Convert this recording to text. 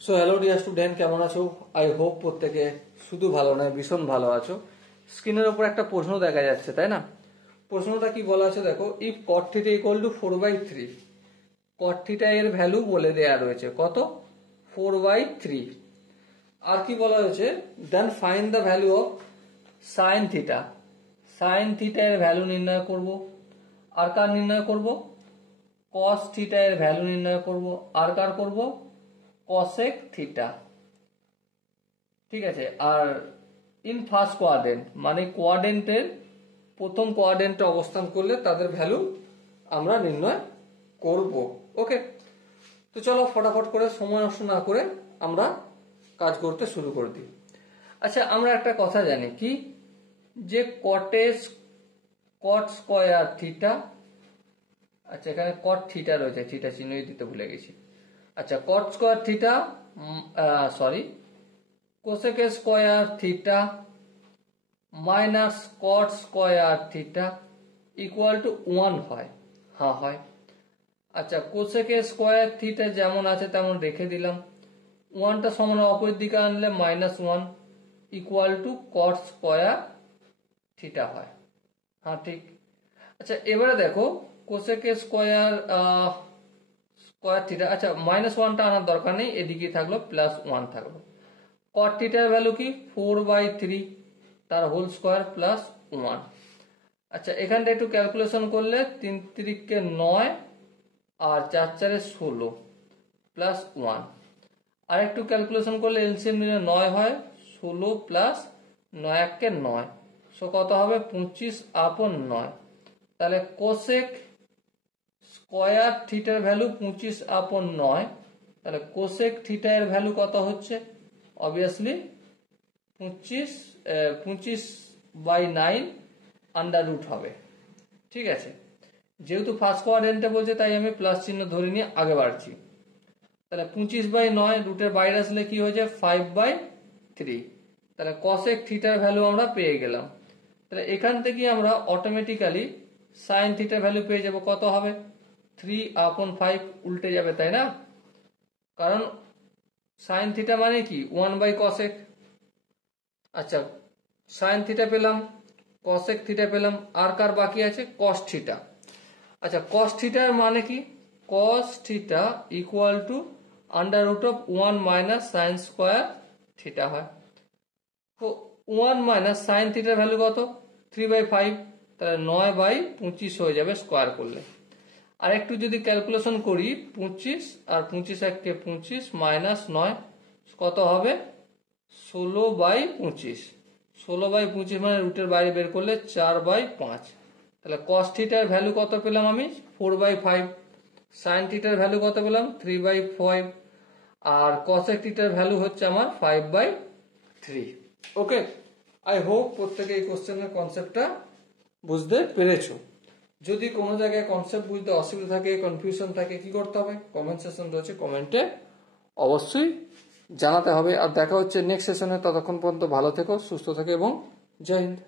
So hello dear student, কেমন আছো? I hope প্রত্যেকে শুধু ভালো নয় ভীষণ ভালো আছো। স্ক্রিনের উপর একটা প্রশ্ন দেখা যাচ্ছে, তাই না? প্রশ্নটা কি বলা আছে দেখো, if cot theta equal to 4/3, cot theta এর ভ্যালু বলে দেয়া রয়েছে কত? 4/3। আর কি বলা হয়েছে, then find the value of sine theta. Sine theta এর ভ্যালু নির্ণয় করব। আর কার নির্ণয় করব? কস থিটা এর ভ্যালু নির্ণয় করব। আর কার করব? Cosec theta. ঠিক আছে। আর ইন ফার্স্ট কোয়াড্রেন্ট মানে কোয়াড্রেন্টের প্রথম কোয়াড্রেন্টে অবস্থান করলে তাদের ভ্যালু আমরা নির্ণয় করব। ওকে, তো চলো ফটাফট করে সময় নষ্ট না করে আমরা কাজ করতে শুরু করে দিই। আচ্ছা, আমরা একটা কথা জানি কি, যে কট স্কয়ার থিটা, আচ্ছা এখানে কট থিটা রয়েছে, থিটা চিহ্ন দিতে ভুলে গেছি। আচ্ছা, কট square theta cosec square theta minus কট স্কয়ার থিটা ইকুয়াল টু 1 হয়। হ্যাঁ হয়। আচ্ছা, কোসেক স্কয়ার থিটা যেমন আছে তেমন রেখে দিলাম। 1টা সমান অপরের দিকে আনলে -1 equal to caught square theta হয়। হ্যাঁ ঠিক। আচ্ছা, এবারে দেখো কোসেক স্কয়ার থিটা, আচ্ছা -1টা আনার দরকার নেই, এদিকে থাকলো +1 থাকলো। কট থিটার ভ্যালু কি? 4/3 তার হোল স্কয়ার +1। আচ্ছা, এখানটা একটু ক্যালকুলেশন করলে 3 3 9 আর 4 4 16 +1। আর একটু ক্যালকুলেশন করলে এলসিএম নিলে 9 হয়, 16 প্লাস 9 1 9, সো কত হবে? 25/9। তাহলে কোসেক স্কয়ার থিটার ভ্যালু 25/9। তাহলে কোসেক থিটা এর ভ্যালু কত হচ্ছে? অবভিয়াসলি 25/9 আন্ডাররুট হবে। ঠিক আছে, যেহেতু ফার্স্ট কোয়াড্রেন্টে বলছে তাই আমি প্লাস চিহ্ন ধরে নিয়ে আগে বাড়ছি। তাহলে 25/9 রুটের বাইরে আসলে কি হয়ে যায়? 5/3। তাহলে কসেক থিটার ভ্যালু আমরা পেয়ে গেলাম। তাহলে এখান থেকে আমরা অটোমেটিক্যালি সাইন থিটার ভ্যালু পেয়ে যাব। কত হবে? 3/5 উল্টে যাবে, তাই না? কারণ সাইন থিটা মানে কি? 1/cosec। আচ্ছা, সাইন থিটা পেলাম, কসেক থিটা পেলাম, আর কার বাকি আছে? Cos theta. আচ্ছা, কস থিটার মানে কি? Cos theta equal two √1 minus sine square theta হয়। তো 1 মাইনাস সাইন থিটার ভ্যালু কত? 3/5। তাহলে 9/25 হয়ে যাবে স্কয়ার করলে। আর একটু যদি ক্যালকুলেশন করি, 25 আর 25 1 25 মাইনাস 9 কত হবে? 16/25। 16/25 মানে রুটের বাইরে বের করলে 4/5। তাহলে কস থিটার ভ্যালু কত পেলাম আমি? 4/5। সাইন থিটার ভ্যালু কত পেলাম? 3/5। আর কসেক থিটার ভ্যালু হচ্ছে আমার 5/3। ওকে, আই হোপ প্রত্যেকে এই কোশ্চেনের কনসেপ্টটা বুঝতে পেরেছো। যদি কোনো জায়গায় কনসেপ্ট বুঝতে অসুবিধা থাকে, কনফিউশন থাকে, কি করতে হবে? কমেন্ট সেশন রয়েছে, কমেন্টে অবশ্যই জানাতে হবে। আর দেখা হচ্ছে নেক্সট সেশনে। ততক্ষণ পর্যন্ত ভালো থেকো, সুস্থ থেকো এবং জয় হিন্দ।